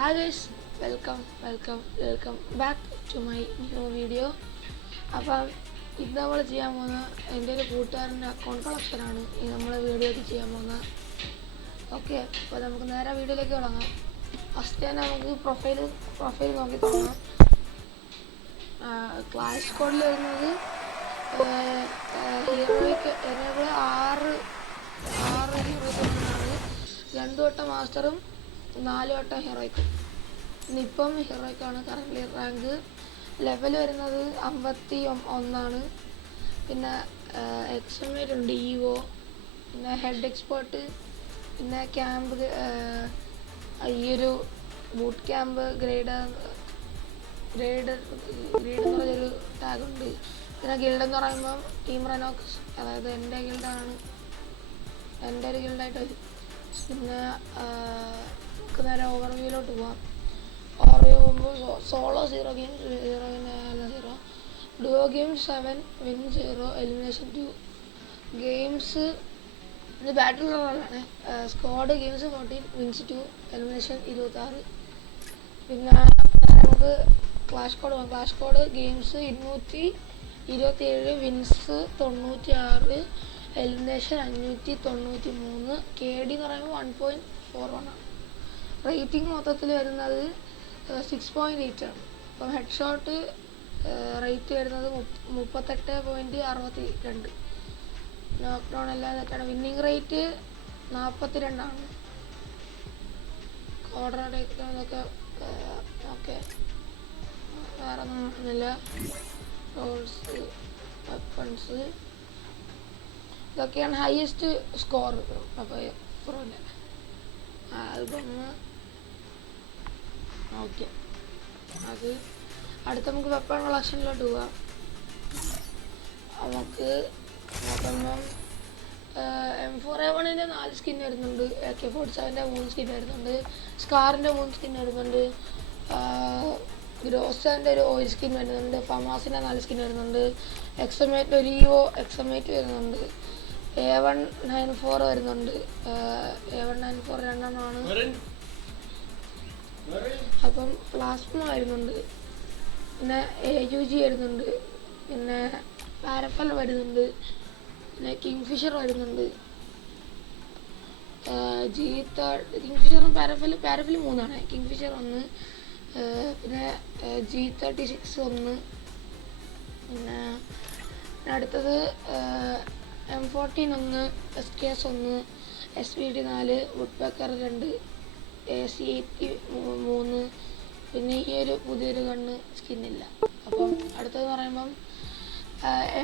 Hi guys, welcome back to my new video. അപ്പം ഇത് നമ്മൾ ചെയ്യാൻ പോകുന്ന എൻ്റെ ഒരു കൂട്ടുകാരൻ്റെ അക്കൗണ്ട് കളക്ഷനാണ് ഈ നമ്മൾ വീഡിയോയ്ക്ക് ചെയ്യാൻ പോകുന്നത്. ഓക്കെ, അപ്പോൾ നമുക്ക് നേരെ വീഡിയോയിലേക്ക് തുടങ്ങാം. ഫസ്റ്റ് തന്നെ നമുക്ക് പ്രൊഫൈൽ നോക്കി തുടങ്ങാം. ക്ലാഷ് കോഡിൽ വരുന്നത് ഹീറോയ്ക്ക് എനേബിൾ ആറ് ഹീറോയ്ക്കാണ്. 2 വട്ടം മാസ്റ്ററും 4 വട്ടം ഹീറോയ്ക്കും. ഇപ്പം ഹീറോയ്ക്കാണ് കറൻ്റ് റാങ്ക്. ലെവൽ വരുന്നത് 51. പിന്നെ എക്സ്എംഎറ്റ് ഉണ്ട്, ഇഒ, പിന്നെ ഹെഡ് എക്സ്പേർട്ട്, പിന്നെ ക്യാമ്പ്, ഈ ഒരു ബൂട്ട് ക്യാമ്പ് ഗ്രേഡ് എന്ന് പറഞ്ഞൊരു ടാഗുണ്ട്. പിന്നെ ഗിൽഡ് എന്ന് പറയുമ്പം ടീം റെനോക്സ്, അതായത് എൻ്റെ ഗിൽഡാണ്, എൻ്റെ ഒരു ഗിൽഡായിട്ട് വരും. പിന്നെ നമുക്ക് നേരെ ഓവർവ്യൂയിലോട്ട് പോവാം. ഓവർവ്യൂ പോകുമ്പോൾ solo 0 games, 0 duo games 7, win 0, elimination 2 games. ഇത് ബാറ്റിൽ റോളാണ്. Squad games 14, wins 2, elimination 26. പിന്നെ നമുക്ക് ക്ലാഷ് കോഡ് പോകാം. Clash squad games 227, wins 96, elimination 593. KD എന്ന് പറയുമ്പോൾ 1.41 ആണ്. റേറ്റിംഗ് മൊത്തത്തിൽ വരുന്നത് 6.8 ആണ്. അപ്പം ഹെഡ് ഷോട്ട് റേറ്റ് വരുന്നത് 38.62. നോക്ക് ഡൗൺ എല്ലാം തെറ്റാണ്. വിന്നിങ് റേറ്റ് 42 ആണ്. കോർണർ ഇതൊക്കെ ഓക്കെ, വേറെ ഒന്നും പറഞ്ഞില്ല. റോൾസ്, വെപ്പൺസ്, ഇതൊക്കെയാണ് ഹയസ്റ്റ് സ്കോർ. അപ്പോൾ പ്രോൻ്റെ ആൽബം ഓക്കെ. അത് അടുത്ത നമുക്ക് വെപ്പൺ കളക്ഷനിലോട്ട് പോവാം. നമുക്ക് നോക്കുമ്പം M4A1ൻ്റെ 4 സ്കിൻ വരുന്നുണ്ട്, AK47ൻ്റെ 3 സ്കിൻ വരുന്നുണ്ട്, സ്കാറിൻ്റെ 3 സ്കിൻ വരുന്നുണ്ട്, ഗ്രോസൻ്റെ ഒരു ഓയിൽ സ്കിൻ വരുന്നുണ്ട്, ഫമാസിൻ്റെ 4 സ്കിൻ വരുന്നുണ്ട്, എക്സമേറ്റ് ഒരു ഇഒ എക്സമേറ്റ് വരുന്നുണ്ട്, A194 വരുന്നുണ്ട്. A194 രണ്ടെണ്ണമാണ്. അപ്പം പ്ലാസ്മ വരുന്നുണ്ട്, പിന്നെ AUG വരുന്നുണ്ട്, പിന്നെ പാരഫൽ വരുന്നുണ്ട്, പിന്നെ കിങ്ഫിഷർ വരുന്നുണ്ട്. കിങ്ഫിഷറും പാരഫൽ 3ആണ്. കിങ്ഫിഷർ 1, പിന്നെ G36 1, പിന്നെ അടുത്തത് M14 1, SKS 1, SVD 4, woodpecker 2, AC80 3. പിന്നെ ഈ ഒരു പുതിയൊരു ഗണ്ണ് സ്കിന്നില്ല. അപ്പം അടുത്തതെന്ന് പറയുമ്പം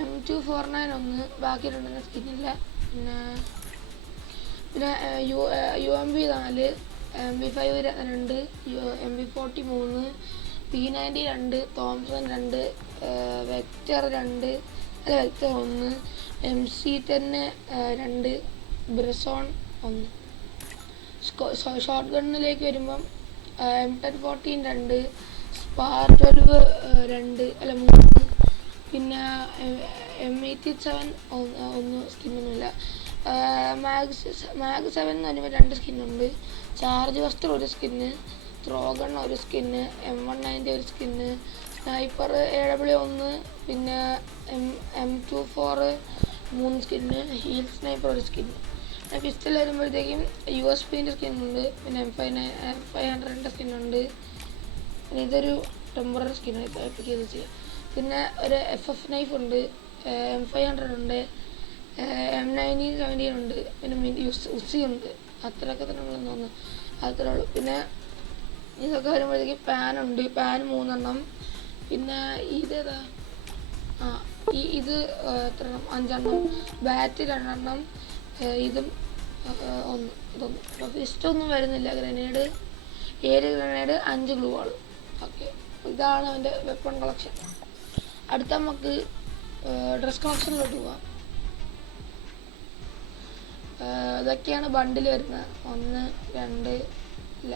M249 1, ബാക്കി 2 സ്കിന്നില്ല. പിന്നെ UMP 4, MP5 2, MP40 3, P90 2, Thompson 2, vector 2, vector 1, MC10 2, bizon 1. Short ഗണ്ണിലേക്ക് വരുമ്പം M1014 2, സ്പാർ 12 2 3, പിന്നെ M87 1 സ്കിന്നൊന്നുമില്ല. മാഗ് 7 എന്ന് പറയുമ്പോൾ 2 സ്കിന്നുണ്ട്. Charge buster 1 skin, trogon 1 skin, M190 1 skin, sniper AW1, പിന്നെ M24 3 skin, heal sniper 1 skin. Pistol വരുമ്പോഴത്തേക്കും USPൻ്റെ സ്കിന്നുണ്ട്, പിന്നെ M500ൻ്റെ സ്കിന്നുണ്ട്. പിന്നെ ഇതൊരു ടെമ്പററി സ്കിന്നാണ്, ഇപ്പോൾ എപ്പിക്ക് ചെയ്ത് ചെയ്യാം. പിന്നെ ഒരു FF നൈഫ് ഉണ്ട്, M500 ഉണ്ട്, M1917 ഉണ്ട്, പിന്നെ ഉസി ഉണ്ട്. അത്രയൊക്കെ തന്നെ ഉള്ളതെന്ന് തോന്നുന്നു, അത്രേ ഉള്ളൂ. പിന്നെ ഇതൊക്കെ വരുമ്പോഴത്തേക്കും പാനുണ്ട്, പാൻ 3 എണ്ണം. പിന്നെ ഇതേതാ, ഇത് എത്ര എണ്ണം, 5 എണ്ണം. ബാറ്റ് 2 എണ്ണം, ഇതും 1, ഇതൊന്നും. അപ്പോൾ പിസ്റ്റൊന്നും വരുന്നില്ല. ഗ്രനേഡ് 7 ഗ്രനേഡ്, 5 ഗ്ലൂ വാൾ. ഓക്കെ, ഇതാണ് അവൻ്റെ വെപ്പൺ കളക്ഷൻ. അടുത്ത നമുക്ക് ഡ്രസ് കളക്ഷനിലോട്ട് പോവാം. ഇതൊക്കെയാണ് ബണ്ടിൽ വരുന്നത്. 1 2 ഇല്ല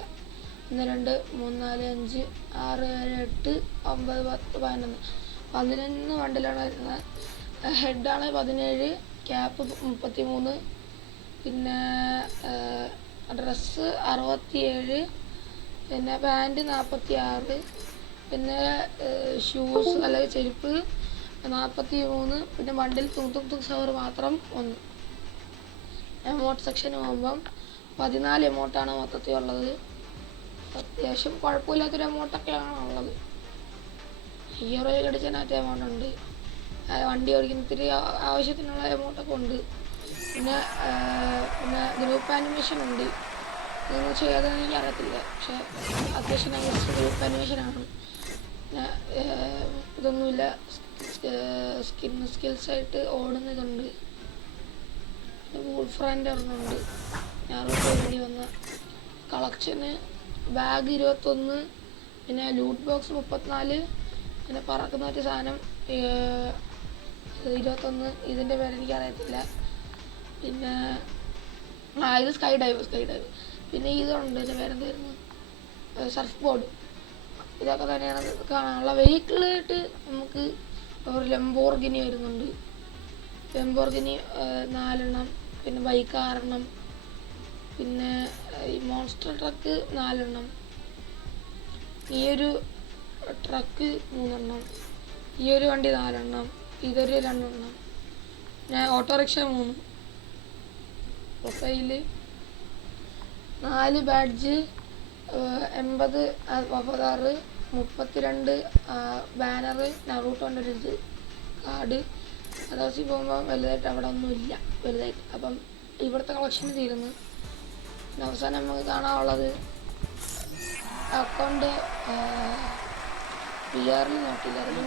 1 2 3 4 5 6 7 8 9 10 11 ബണ്ടിലാണ് വരുന്നത്. ഹെഡാണ് 17, ക്യാപ്പ് 33, പിന്നെ ഡ്രസ്സ് 67, പിന്നെ പാൻറ്റ് 46, പിന്നെ ഷൂസ് അല്ലെങ്കിൽ ചെരുപ്പ് 43, പിന്നെ ബണ്ടിൽ തും സവർ മാത്രം 1. എമൗണ്ട് സെക്ഷൻ പോകുമ്പം 14 എമൗണ്ടാണ് മൊത്തത്തിൽ ഉള്ളത്. അത്യാവശ്യം കുഴപ്പമില്ലാത്തൊരു എമൗണ്ടൊക്കെയാണ് ഉള്ളത്. ഹീറോ അടിച്ചതിനകത്ത് എമൗണ്ട് ഉണ്ട്, വണ്ടി ഓടിക്കുന്ന ഇത്തിരി ആവശ്യത്തിനുള്ള എമൗണ്ടൊക്കെ ഉണ്ട്. പിന്നെ ഗ്രൂപ്പ് ആനിമേഷൻ ഉണ്ട്. ഇതൊന്നും ചെയ്യാതെന്ന് എനിക്ക് അറിയത്തില്ല, പക്ഷെ അത്യാവശ്യം നല്ല ഗ്രൂപ്പ് ആനിമേഷനാണ്. പിന്നെ ഇതൊന്നുമില്ല, സ്കിൽസായിട്ട് ഓടുന്ന ഇതുണ്ട്. പിന്നെ വൂൾഫ് ഫ്രണ്ട് ഒരെണ്ണമുണ്ട്. ഞാൻ വേണ്ടി വന്ന കളക്ഷന് ബാഗ് 21, പിന്നെ ലൂട്ട് ബോക്സ് 34, പിന്നെ പറക്കുന്ന ഒരു സാധനം 21. ഇതിൻ്റെ പേരെനിക്ക് അറിയത്തില്ല. പിന്നെ ഇത് സ്കൈ ഡൈവ്. പിന്നെ ഇതുണ്ട്, ഇതിൻ്റെ പേരെന്തായിരുന്നു, സർഫ് ബോർഡ്. ഇതൊക്കെ തന്നെയാണ് കാണാനുള്ള. വെഹിക്കിളായിട്ട് നമുക്ക് ഒരു ലംബോർഗിനി വരുന്നുണ്ട്. ലംബോർഗിനി 4 എണ്ണം, പിന്നെ ബൈക്ക് 6 എണ്ണം, പിന്നെ ഈ മോൺസ്റ്റർ ട്രക്ക് 4 എണ്ണം, ഈ ഒരു ട്രക്ക് 3 എണ്ണം, ഈ ഒരു വണ്ടി 4 എണ്ണം, ഇതൊരു 2 എണ്ണം, പിന്നെ autorickshaw 3. Profile 4 badge, 80 Avatar, 32 banner, നറൂട്ടോൻ്റെ ഒരു ഇത് കാർഡ്. അതേസി പോകുമ്പോൾ വലുതായിട്ട് അവിടെ ഒന്നുമില്ല വലുതായിട്ട്. അപ്പം ഇവിടുത്തെ കളക്ഷൻ തീരുന്നു. പിന്നെ അവസാനം നമുക്ക് കാണാനുള്ളത് അക്കൗണ്ട് PR നോക്കില്ലായിരുന്നു.